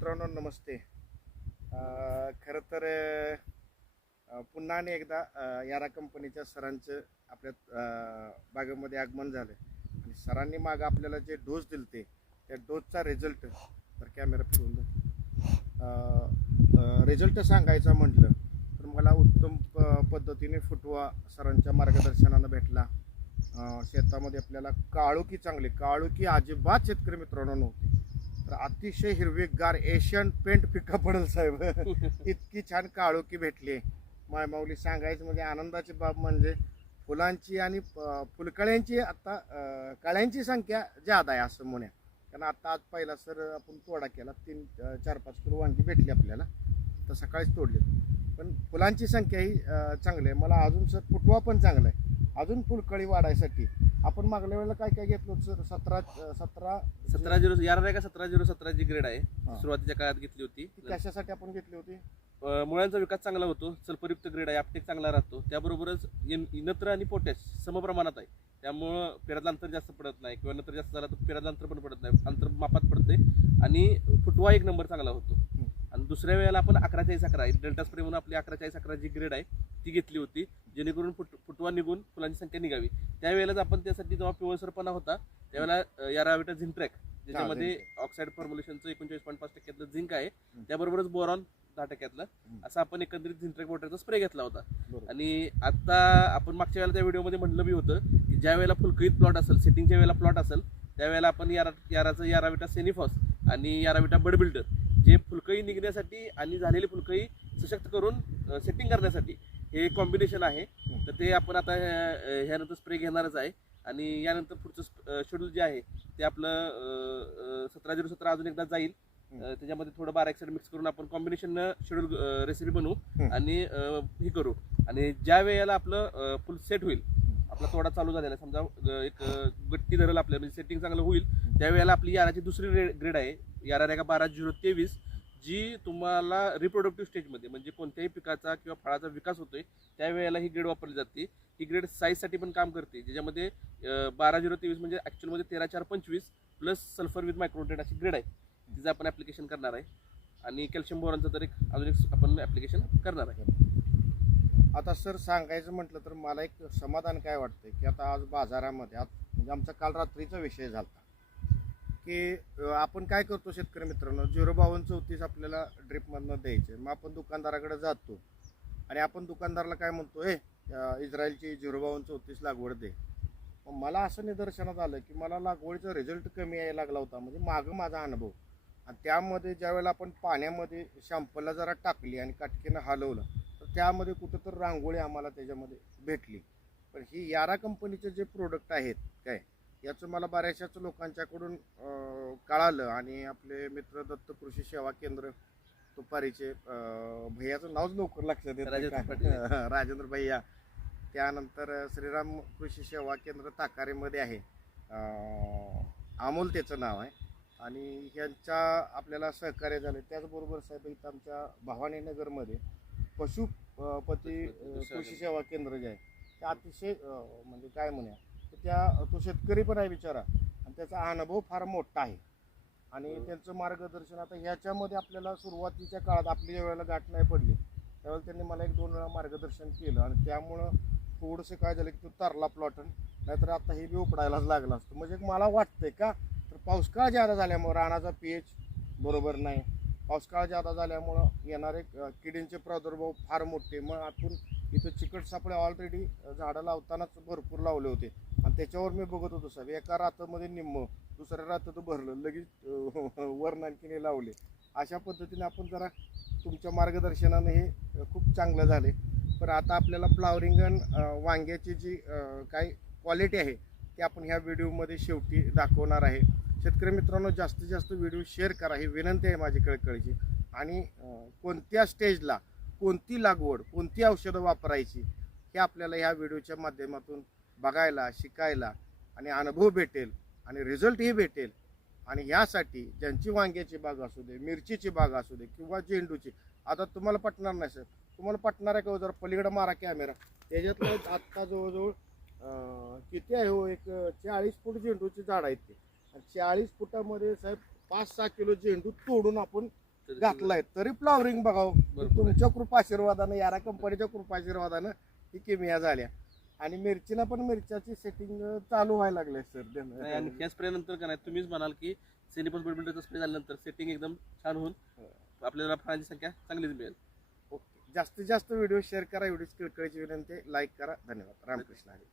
मित्रांनो नमस्ते. खरं तर पुन्हा आणि एकदा यारा कंपनीच्या सरांचं आपल्या बागेमध्ये आगमन झालं आणि सरांनी मागं आपल्याला जे डोस दिलते त्या डोसचा रिझल्ट तर कॅमेरा फिरवून रिझल्ट सांगायचा म्हटलं तर मला उत्तम पद्धतीने फुटवा सरांच्या मार्गदर्शनानं भेटला. शेतामध्ये आपल्याला काळोखी चांगली काळोखी अजिबात शेतकरी मित्रांनो नव्हती, तर अतिशय हिरवीगार एशियन पेंट पिका पडेल साहेब. इतकी छान काळोखी भेटली. मायमाऊली सांगायचं म्हणजे आनंदाची बाब म्हणजे फुलांची आणि फुलकळ्यांची आता कळ्यांची संख्या ज्यादा आहे असं म्हणूया. कारण आता आज पहिला सर आपण तोडा केला 3-4-5 किलो वांगी भेटली आपल्याला, तर सकाळीच तोडली. पण फुलांची संख्या ही चांगली आहे. मला अजून सर फुटवा पण चांगला आहे. अजून फुलकळी वाढायसाठी आपण मागल्या वेळेला काय काय घेतलं सर? 17-0 यार नाही का 17-0-17 जी ग्रेड आहे सुरुवातीच्या काळात घेतली होती. कशासाठी आपण घेतली होती? मुळांचा विकास चांगला होतो, सल्फरयुक्त ग्रेड आहे, आपटेक चांगला राहतो, त्याबरोबरच नत्र आणि पोटॅश समप्रमाणात आहे, त्यामुळं पेरातलं अंतर जास्त पडत नाही किंवा नंतर जास्त झाला तर पेरातलं अंतर पण पडत नाही, अंतर मापात पडते आणि फुटवा एक नंबर चांगला होतो. आणि दुसऱ्या वेळेला आपण 11-11 डेल्टा स्प्रे म्हणून आपली 11-11 जी ग्रेड आहे ती घेतली होती, जेणेकरून फुटवा निघून फुलांची संख्या निघावी. त्यावेळेलाच आपण त्यासाठी जेव्हा पिवळसरपणा होता त्यावेळेला याराविटा झिंट्रॅक ज्याच्यामध्ये ऑक्साईड फॉर्म्युलेशनचं 39.5% झिंक आहे, त्याबरोबरच बोरॉन 10% असा आपण एकंदरीत झिंट्रॅक वॉटरचा स्प्रे घेतला होता. आणि आता आपण मागच्या वेळेला त्या व्हिडिओमध्ये म्हटलं बी होतं की ज्या वेळेला फुलकळीत प्लॉट असेल, सेटिंगच्या वेळेला प्लॉट असेल, त्यावेळेला आपण याराचं याराविटा सेनिफॉस आणि याराविटा बड बिल्डर जे फुलकळी निघण्यासाठी आणि झालेली फुलकळी सशक्त करून सेटिंग करण्यासाठी हे कॉम्बिनेशन आहे. तर ते आपण आता ह्यानंतर स्प्रे घेणारच आहे. आणि यानंतर पुढचं शेड्यूल जे आहे ते आपलं 17-0-17 अजून एकदा जाईल. त्याच्यामध्ये थोडं 12 मिक्स करून आपण कॉम्बिनेशन शेड्यूल रेसिपी बनवू आणि हे करू. आणि ज्या वेळेला आपलं फुल सेट होईल, आपला तोडा चालू झालेला समजा एक गट्टी धरल आपल्या म्हणजे सेटिंग चांगलं होईल, त्यावेळेला आपली याराची दुसरी ग्रेड आहे यारा रेगा 12-0-23 जी तुम्हाला रिप्रोडक्टिव्ह स्टेजमध्ये म्हणजे कोणत्याही पिकाचा किंवा फळाचा विकास होतोय त्यावेळेला ही ग्रेड वापरली जाते. ही ग्रेड साईजसाठी पण काम करते, ज्याच्यामध्ये 12-0-23 म्हणजे ॲक्च्युअलमध्ये 13-4-25 प्लस सल्फर विथ मायक्रोन्युट्रिएंट अशी ग्रेड आहे, तिचं आपण ॲप्लिकेशन करणार आहे. आणि कॅल्शियम बोरॉनचं तर अजून एक आपण ॲप्लिकेशन करणार आहे. आता सर सांगायचं म्हटलं तर मला एक समाधान काय वाटतंय की आता आज बाजारामध्ये म्हणजे आमचा काल रात्रीचा विषय झाला की आपण काय करतो शेतकरी मित्रांनो, 052-34 आपल्याला ड्रिपमधनं द्यायचे. मग आपण दुकानदाराकडे जातो आणि आपण दुकानदाराला काय म्हणतो, इस्रायलची 052-34 लागवड दे. मग मला असं निदर्शनात आलं की मला लागवडीचा रिझल्ट कमी यायला लागला होता, म्हणजे मागं माझा अनुभव. आणि त्यामध्ये ज्यावेळेला आपण पाण्यामध्ये शॅम्पलला जरा टाकली आणि काटकीनं हलवलं तर त्यामध्ये कुठं तर रांगोळी आम्हाला त्याच्यामध्ये भेटली. पण ही यारा कंपनीचे जे प्रोडक्ट आहेत काय याचं मला बऱ्याचशाच लोकांच्याकडून कळालं. आणि आपले मित्र दत्त कृषी सेवा केंद्र तुपारीचे भैयाचं नावच लवकर लक्षात येतं, राजेंद्र भैया, त्यानंतर श्रीराम कृषी सेवा केंद्र ताकारेमध्ये आहे, अमोल त्याचं नाव आहे, आणि ह्यांच्या आपल्याला सहकार्य झाले. त्याचबरोबर साहेब इथं आमच्या भवानीनगरमध्ये पशुपती कृषी सेवा केंद्र जे आहे ते अतिशय म्हणजे काय म्हणूया तो शेतकरी पण आहे बिचारा आणि त्याचा अनुभव फार मोठा आहे. आणि त्यांचं मार्गदर्शन आता ह्याच्यामध्ये आपल्याला सुरुवातीच्या काळात आपली ज्या वेळेला गाठ नाही पडली त्यावेळेला त्यांनी मला 1-2 वेळा मार्गदर्शन केलं आणि त्यामुळं थोडंसं काय झालं की तो तरला प्लॉट, नाहीतर आता हे बी उपडायलाच लागला असतं. म्हणजे मला वाटतंय का तर पावसाळा ज्यादा झाल्यामुळं रानाचा pH बरोबर नाही, पावसाळा ज्यादा झाल्यामुळं येणारे किडींचे प्रादुर्भाव फार मोठे. मग आपण इथं चिकट सापळे ऑलरेडी झाडं लावतानाच भरपूर लावले होते आणि त्याच्यावर मी बघत होतो साहेब, एका रातामध्ये निम्म, दुसऱ्या रातात भरलं, लगेच वर आणखीने लावले. अशा पद्धतीने आपण जरा तुमच्या मार्गदर्शनाने हे खूप चांगलं झाले. पण आता आपल्याला फ्लावरिंग आणि वांग्याची जी काही क्वालिटी आहे ती आपण ह्या व्हिडिओमध्ये शेवटी दाखवणार आहे. शेतकरी मित्रांनो जास्तीत जास्त व्हिडिओ शेअर करा ही विनंती आहे माझी कळकळीची. आणि कोणत्या स्टेजला कोणती लागवड कोणती औषधं वापरायची हे आपल्याला ह्या व्हिडिओच्या माध्यमातून बघायला शिकायला आणि अनुभव भेटेल आणि रिझल्टही भेटेल. आणि ह्यासाठी ज्यांची वांग्याची बाग असू दे, मिरचीची बाग असू दे किंवा झेंडूची, आता तुम्हाला पटणार नाही सर, तुम्हाला पटणार आहे का जर पलीकडे मारा कॅमेरा, त्याच्यातलं आत्ता जवळजवळ किती आहे हो, एक 40 फूट झेंडूची झाड आहेत ते. आणि 40 फुटामध्ये साहेब 5-6 किलो झेंडू तोडून आपण तरी घातलाय तरी फ्लॉवरिंग बघावं. भरपूर आहे. तुमच्या कृपाशीर्वादानं यारा कंपनीच्या कृपाशीर्वादानं ही किमया झाल्या आणि मिरचीला पण मिरच्याची सेटिंग चालू व्हायला लागले नाही, आणि सर. ह्या स्प्रे नंतर का नाही तुम्हीच म्हणाल की सेनिपॉन बिल्डरचा स्प्रे झाल्यानंतर सेटिंग एकदम छान होऊन आपल्याला फळांची संख्या चांगलीच मिळेल. ओके, जास्तीत जास्त व्हिडिओ शेअर करा, व्हिडिओ कळकळीची विनंती, लाईक करा. धन्यवाद. रामकृष्ण हरी.